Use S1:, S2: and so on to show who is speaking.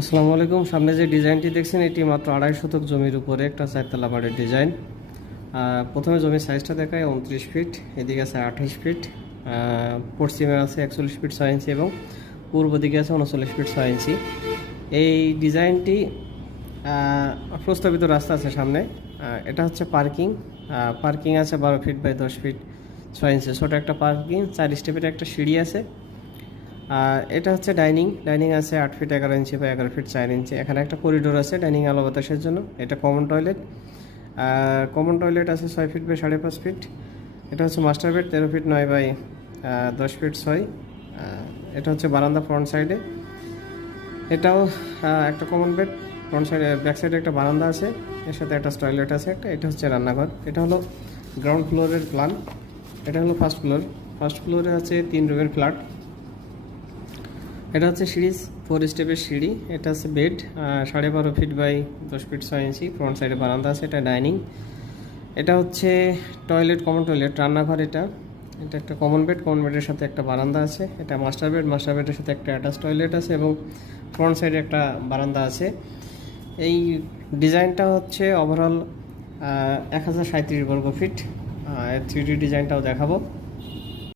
S1: আসসালামু আলাইকুম। সামনে যে ডিজাইনটি দেখছেন, এটি মাত্র আড়াই শতক জমির উপরে একটা চারতলা বাড়ির ডিজাইন প্রথমে জমির সাইজটা দেখায় উনত্রিশ ফিট এদিকে আছে আঠাশ ফিট পশ্চিমে আছে একচল্লিশ ফিট ছয় ইঞ্চি এবং পূর্ব দিকে আছে উনচল্লিশ ফিট ছয় ইঞ্চি এই ডিজাইনটি প্রস্তাবিত রাস্তা আছে সামনে। এটা হচ্ছে পার্কিং পার্কিং আছে বারো ফিট বাই দশ ফিট ছয় ইঞ্চি ছোটো একটা পার্কিং চার স্টেপের একটা সিঁড়ি আছে। আর এটা হচ্ছে ডাইনিং। ডাইনিং আছে আট ফিট, এগারো ইঞ্চি বা এগারো ফিট চার ইঞ্চি। এখানে একটা করিডোর আছে ডাইনিং আলো বাতাসের জন্য। এটা কমন টয়লেট। আর কমন টয়লেট আছে ছয় ফিট বাই সাড়ে পাঁচ ফিট। এটা হচ্ছে মাস্টার বেড, তেরো ফিট নয় বাই দশ ফিট ছয়। এটা হচ্ছে বারান্দা ফ্রন্ট সাইডে। এটাও একটা কমন বেড। ফ্রন্ট সাইডে, ব্যাক সাইডে একটা বারান্দা আছে। এর সাথে একটা টয়লেট আছে একটা। এটা হচ্ছে রান্নাঘর। এটা হলো গ্রাউন্ড ফ্লোরের প্ল্যান। এটা হলো ফার্স্ট ফ্লোর। ফার্স্ট ফ্লোরে আছে তিন রুমের ফ্ল্যাট। এটা হচ্ছে সিরিজ ফোর স্টেপের সিঁড়ি। এটা হচ্ছে বেড সাড়ে বারো ফিট বাই দশ ফিট ছয় ইঞ্চি ফ্রন্ট সাইডে বারান্দা আছে, এটা ডাইনিং এটা হচ্ছে টয়লেট কমন টয়লেট রান্নাঘর এটা। এটা একটা কমন বেড কমন বেডের সাথে একটা বারান্দা আছে। এটা মাস্টার বেড মাস্টার বেডের সাথে একটা অ্যাটাচ টয়লেট আছে এবং ফ্রন্ট সাইডে একটা বারান্দা আছে। এই ডিজাইনটা হচ্ছে ওভারঅল এক হাজার সাঁত্রিশ বর্গ ফিট থ্রি ডি ডিজাইনটাও দেখাবো।